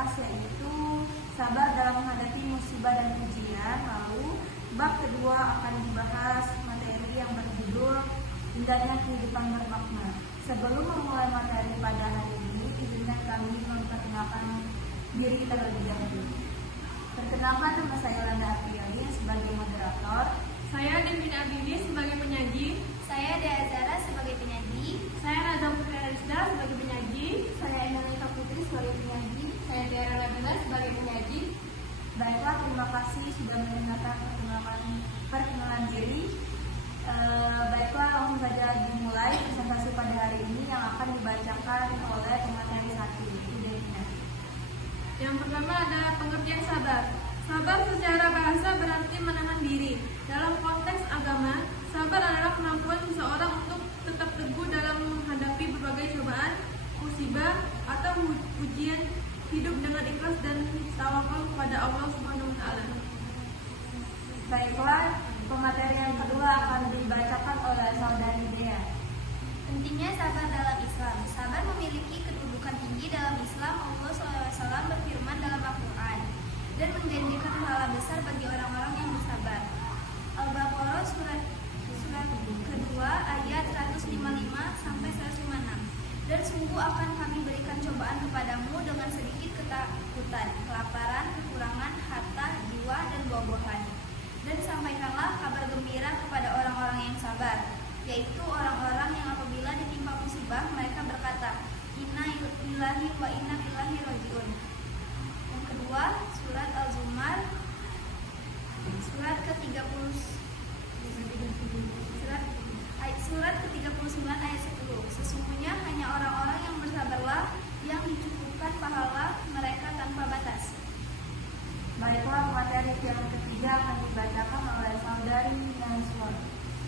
dibahas, yaitu sabar dalam menghadapi musibah dan ujian. Lalu bab kedua akan dibahas materi yang berjudul indahnya kehidupan bermakna. Sebelum memulai materi pada hari ini, izinkan kami memperkenalkan diri terlebih dahulu. Perkenalkan, nama saya Landa Apriani sebagai moderator. Saya Devina Abidi sebagai penyaji. Saya Dea Zara sebagai penyaji. Saya Raza Putri Arisda sebagai penyaji. Saya Emilika Putri sebagai penyaji. Saya Tiara Nabila sebagai penyaji. Baiklah, terima kasih sudah mendengarkan perkenalan diri. Baiklah, langsung saja dimulai presentasi pada hari ini yang akan dibacakan oleh pemateri 1, yaitu Devina. Yang pertama ada pengertian sabar. Sabar secara bahasa berarti menahan diri. Dalam konteks agama, sabar adalah kemampuan seseorang untuk tetap teguh dalam menghadapi berbagai cobaan, musibah, atau ujian hidup dengan ikhlas dan tawakal kepada Allah Subhanahu wa Ta'ala. Baiklah, pemateri yang kedua akan dibacakan oleh saudari Dea. Pentingnya sabar dalam Islam. Sabar memiliki kedudukan tinggi dalam Islam. Allah SAW berfirman dalam Al-Quran dan menjanjikan pahala besar bagi orang-orang yang bersabar. Al-Baqarah surat kedua ayat 155 sampai 156. Dan sungguh akan kami berikan cobaan kepadamu dengan sedikit ketakutan, kelaparan, kekurangan harta, jiwa, dan buah-buahan. Dan sampaikanlah kabar gembira kepada orang-orang yang sabar, yaitu orang-orang yang apabila ditimpa musibah mereka berkata, Inna lillahi wa inna ilaihi rajiun. Yang kedua, surat Al-Zumar surat ke-39 ayat 10. Sesungguhnya hanya orang-orang yang bersabarlah yang dicukupkan pahala mereka tanpa batas. Baiklah, materi yang ketiga akan dibacakan oleh saudari Naswa.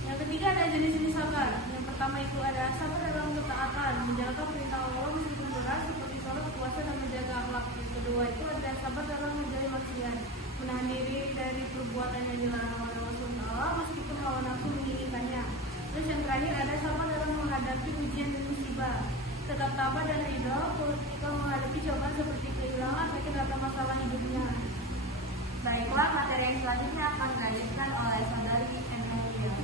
Yang ketiga ada jenis-jenis sabar. Yang pertama itu ada sabar dalam ketaatan, menjalankan perintah Allah meskipun berat seperti sholat, puasa, dan menjaga akhlak. Yang kedua itu ada sabar dalam menjauhi maksiat, menahan diri dari perbuatan yang dilarang oleh Allah SWT meskipun hawa nafsu menginginkannya. Terus yang terakhir ada sabar dalam menghadapi ujian dan musibah, tetap tabah dan ridho ketika menghadapi cobaan seperti kehilangan, sakit, atau masalah hidupnya. Baiklah, materi yang selanjutnya akan dilanjutkan oleh saudari Emilia.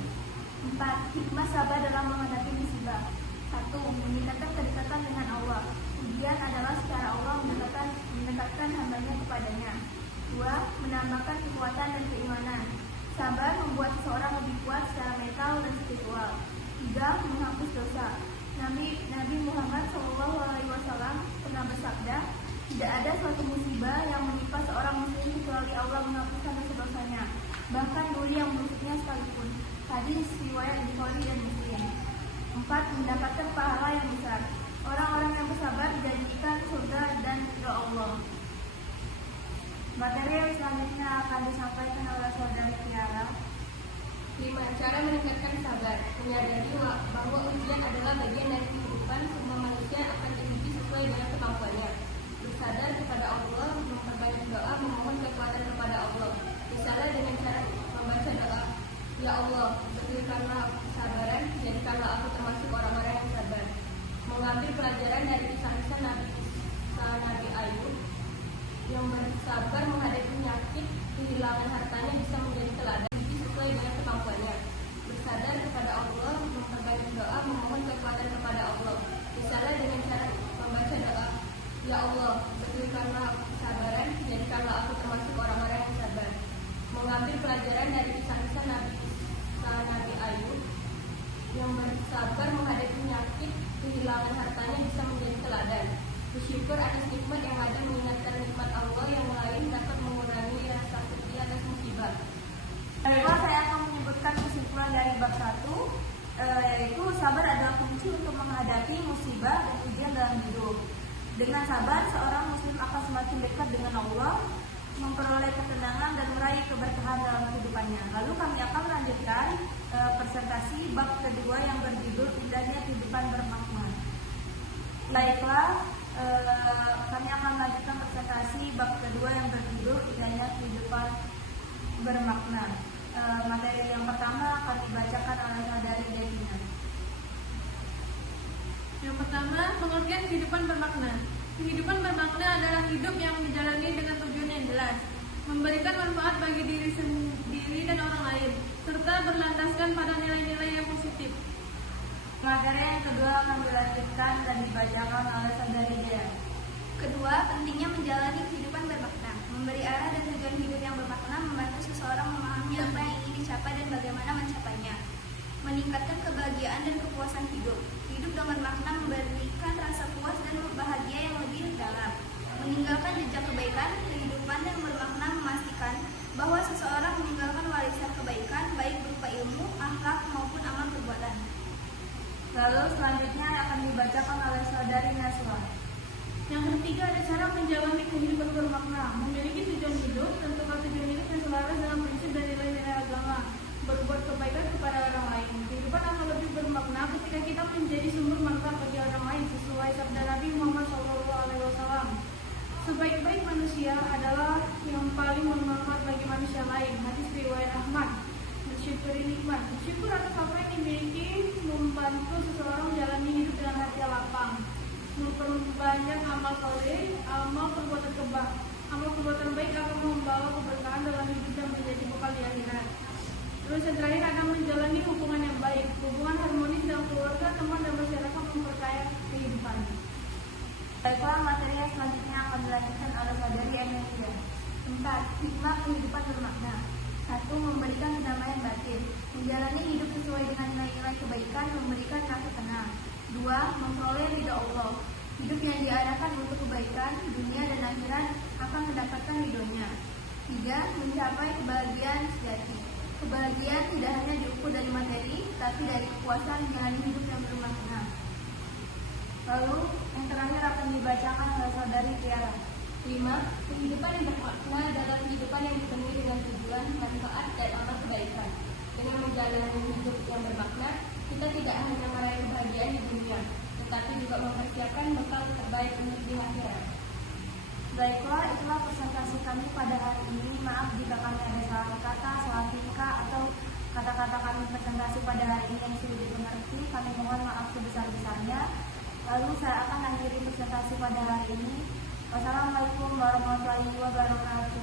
4. Hikmah sabar dalam menghadapi musibah. 1. Meningkatkan kedekatan dengan Allah. Ujian adalah secara Allah mendekatkan hambanya kepadanya. 2. Menambahkan kekuatan dan keimanan. Sabar membuat seseorang lebih kuat secara mental dan spiritual. 3. Menghapus dosa. Nabi Muhammad SAW pernah bersabda, tidak ada suatu musibah yang menimpa seorang muslim kecuali Allah menghapuskan dosa-dosanya, bahkan duri yang menusuknya sekalipun. Hadis riwayat Bukhari dan Muslim. 4. Mendapatkan pahala yang besar. Orang-orang yang bersabar dijanjikan surga dan ridha Allah. Materi yang selanjutnya akan disampaikan oleh saudari Tiara. 5. Cara meningkatkan sabar. Menyadari bahwa ujian adalah bagian dari kehidupan. Semua manusia akan diuji sesuai dengan kemampuannya. Bersadar kepada Allah, memperbanyak doa, memohon kekuatan kepada Allah. Misalnya dengan cara membaca doa, Ya Allah, berikanlah kesabaran, jadikanlah aku termasuk orang-orang yang sabar. Mengambil pelajaran dari kisah-kisah Nabi Ayub yang bersabar menghadapi penyakit, kehilangan hartanya bisa menjadi teladan sesuai dengan kemampuannya. Bersadar kepada Allah, memperbanyak doa, memohon kekuatan kepada Allah. Misalnya dengan cara membaca doa, Ya Allah, berikanlah kesabaran, jadikanlah aku termasuk orang-orang yang sabar. Mengambil pelajaran dari kisah-kisah Nabi Ayub yang bersabar menghadapi penyakit, kehilangan hartanya bisa menjadi teladan. Bersyukur atas nikmat yang ada, mengingatkan nikmat Allah yang lain dapat mengurangi rasa sedih atas musibah. Baiklah, saya akan menyebutkan kesimpulan dari bab 1, yaitu sabar adalah kunci untuk menghadapi musibah dan ujian dalam hidup. Dengan sabar, seorang muslim akan semakin dekat dengan Allah, memperoleh ketenangan dan meraih keberkahan dalam kehidupannya. Lalu kami akan melanjutkan presentasi bab kedua yang berjudul indahnya kehidupan bermakna. Baiklah, kami akan melanjutkan presentasi bab kedua yang berjudul indahnya kehidupan bermakna. Materi yang pertama akan dibacakan oleh saudari Devina. Yang pertama, pengertian kehidupan bermakna. Kehidupan bermakna adalah hidup yang dijalani dengan tujuan yang jelas, memberikan manfaat bagi diri sendiri dan orang lain, serta berlandaskan pada nilai-nilai yang positif. Materi yang kedua akan dilanjutkan dan dibacakan oleh saudari Dea. Kedua, pentingnya menjalani kehidupan bermakna. Memberi arah dan tujuan hidup yang bermakna membantu seseorang memahami apa yang ingin dicapai dan bagaimana mencapainya. Meningkatkan kebahagiaan dan kepuasan hidup. Hidup dengan makna memberikan rasa puas dan bahagia yang lebih dalam. Meninggalkan jejak kebaikan, kehidupan yang bermakna memastikan bahwa seseorang meninggalkan warisan kebaikan baik berupa ilmu, akhlak maupun amal perbuatan. Lalu selanjutnya akan dibacakan oleh saudari Naswa. Yang ketiga ada cara menjalani kehidupan bermakna, memiliki tujuan hidup, tentukan tujuan hidup yang selaras dengan prinsip dan nilai-nilai agama, berbuat kebaikan kepada orang lain. Kehidupan akan lebih bermakna ketika kita menjadi sumber manfaat bagi orang lain sesuai sabda Nabi Muhammad SAW. Sebaik-baik manusia adalah yang paling bermanfaat bagi manusia lain. Hadis riwayat Ahmad. Bersyukuri nikmat. Bersyukur atas apa yang dimiliki, membantu seseorang menjalani hidup dengan hati lapang. Memperbanyak amal soleh, amal perbuatan baik akan membawa keberkahan dalam hidup dan menjadi bekal di akhirat. Terus yang terakhir akan menjalani hubungan yang baik, hubungan harmonis dalam keluarga, teman dan masyarakat memperkaya kehidupan. Baiklah, materi yang selanjutnya akan dilanjutkan oleh saudari Emilia. 4. Hikmah kehidupan bermakna. 1. Memberikan kedamaian batin. Menjalani hidup sesuai dengan nilai-nilai kebaikan, memberikan rasa tenang. 2. Memperoleh ridha Allah. Hidup yang diarahkan untuk kebaikan, dunia dan akhirat akan mendapatkan ridhonya. 3. Mencapai kebahagiaan sejati. Kebahagiaan tidak hanya diukur dari materi, tapi dari kepuasan menjalani hidup yang bermakna. Lalu yang terakhir akan dibacakan oleh saudari Tiara. 5. Kehidupan yang bermakna adalah kehidupan yang dipenuhi dengan tujuan, manfaat, dan amal kebaikan. Dengan menjalani hidup yang bermakna, kita tidak hanya meraih kebahagiaan di dunia, tetapi juga mempersiapkan bekal terbaik untuk di akhirat. Baiklah, itulah presentasi kami pada hari ini. Maaf jika kami ada salah kata, salah tingkah, atau kata-kata kami presentasi pada hari ini yang sulit dimengerti. Kami mohon maaf sebesar-besarnya. Lalu saya akan akhiri presentasi pada hari ini. Wassalamualaikum warahmatullahi wabarakatuh.